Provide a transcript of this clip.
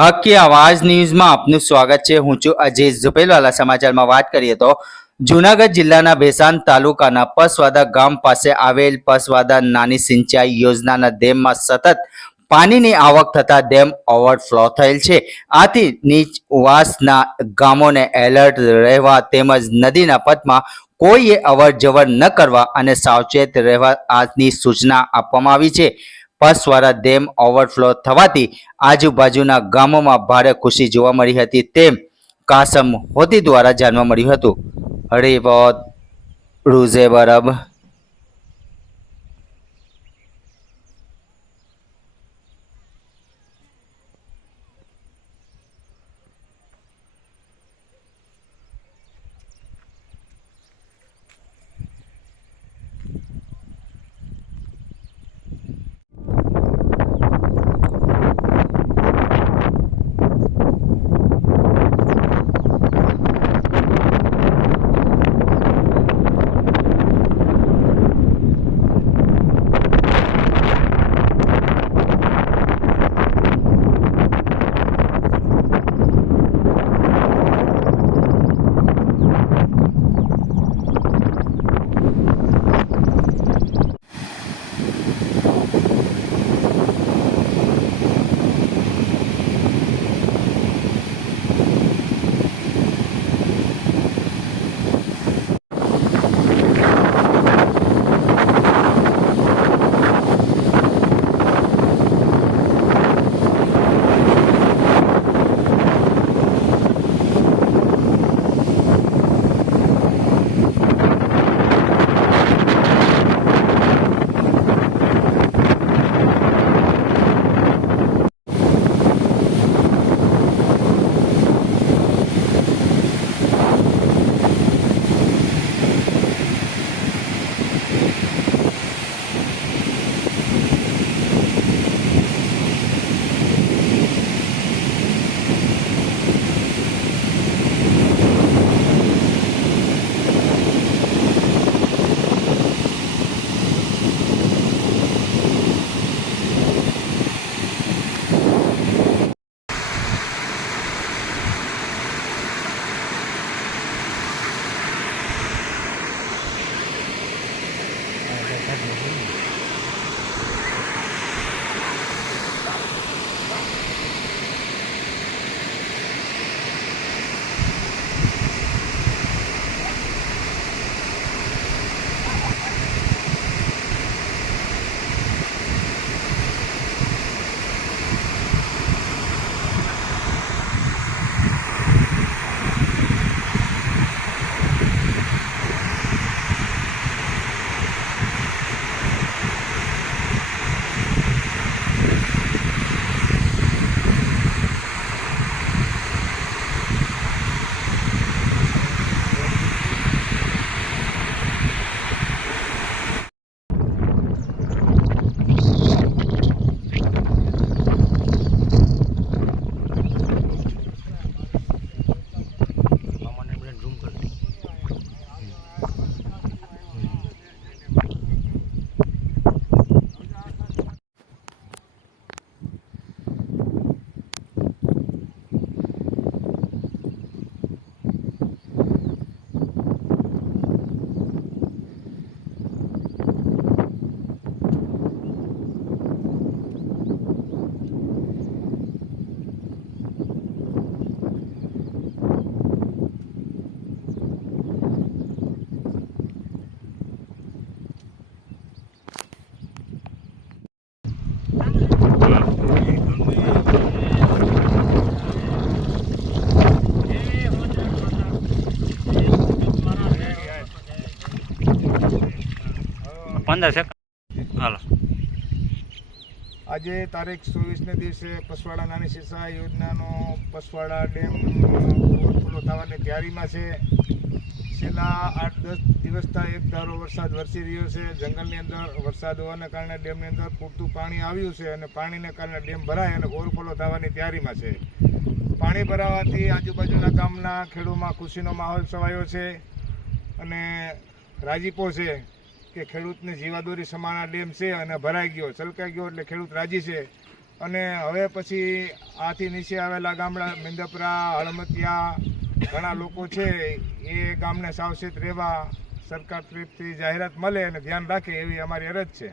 હક की आवाज ન્યૂઝમાં આપનું સ્વાગત છે। હું છું અજીત ઝુપેલવાલા। સમાચારમાં વાત કરીએ તો જૂનાગઢ જિલ્લાના ભેસાણ તાલુકાના પસવાદા ગામ પાસે આવેલ પસવાદા નાની સિંચાઈ યોજનાના ડેમમાં સતત પાણીની આવક થતા ડેમ ઓવરફ્લો થયેલ છે। આથી નીચવાસના ગામોને એલર્ટ રહેવા તેમજ નદીના પથમાં કોઈએ અવર જવર ન કરવા અને સાવચેત રહેવા આજની સૂચના આપવામાં આવી છે। પસવાડા ડેમ ઓવરફ્લો થવાથી આજુબાજુના ગામોમાં ભારે ખુશી જોવા મળી હતી તેમ કાસમ હોતી દ્વારા જાણવા મળ્યું હતું। રિપોર્ટ રૂઝે બરબ। આજે તારીખ 24ને દિવસે પસવાડા નાની સિંચાઈ યોજનાનો પસવાડા ડેમ ઓવરફ્લો થવાની તૈયારીમાં છે। છેલ્લા 8-10 દિવસથી એક ધારો વરસાદ વરસી રહ્યો છે। જંગલની અંદર વરસાદ હોવાને કારણે ડેમની અંદર પૂરતું પાણી આવ્યું છે અને પાણીને કારણે ડેમ ભરાય અને ઓવરફ્લો થવાની તૈયારીમાં છે। પાણી ભરાવાથી આજુબાજુના ગામના ખેડૂતોમાં ખુશીનો માહોલ છવાયો છે અને રાજીપો છે કે ખેડૂતને જીવાદોરી સમાન ડેમ છે અને ભરાઈ ગયો, છલકાઈ ગયો એટલે ખેડૂત રાજી છે। અને હવે પછી આથી નીચે આવેલા ગામડા મેંદપરા, હળમતિયા ઘણા લોકો છે એ ગામને સાવચેત રહેવા સરકાર તરફથી જાહેરાત મળે અને ધ્યાન રાખે એવી અમારી અરજ છે.